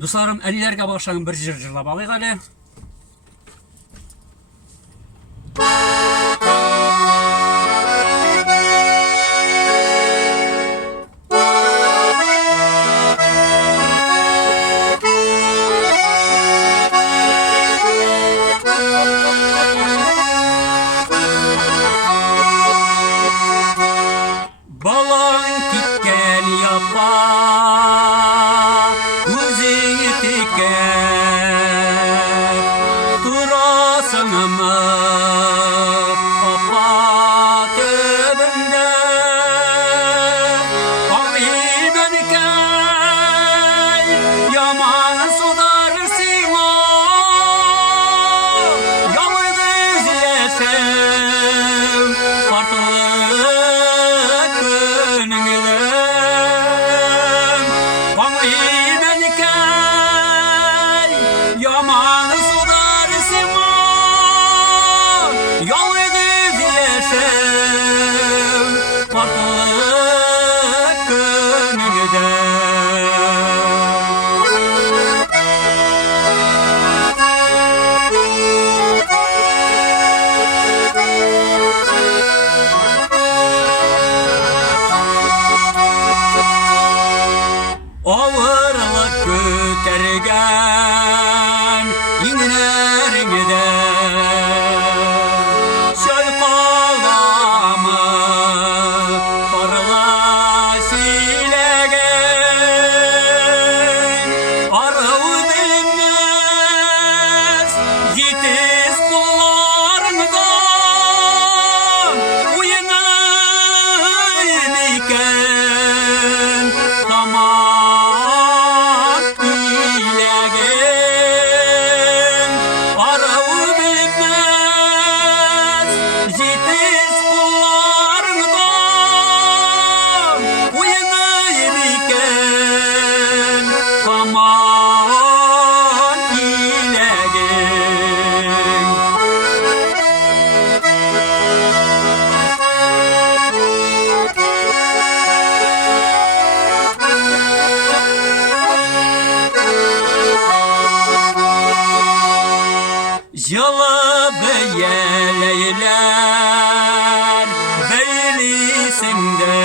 Дусларым, әлиләргә багышланган бер җыр җырлап алыйк әле. Балаң киткән якка үзеңне текәп торасыңмы апа төбендә аңлыймын икән яман судар сиңа ялгыз яшәү артык yaman sular sima yalgız yaşam artık gönlümde. Ağırlık götürgen inlerimde çaykalama parla silegen arı bilmez yitiz kullarından uyanayım iken zaman Yılı beyeleyler beylisinde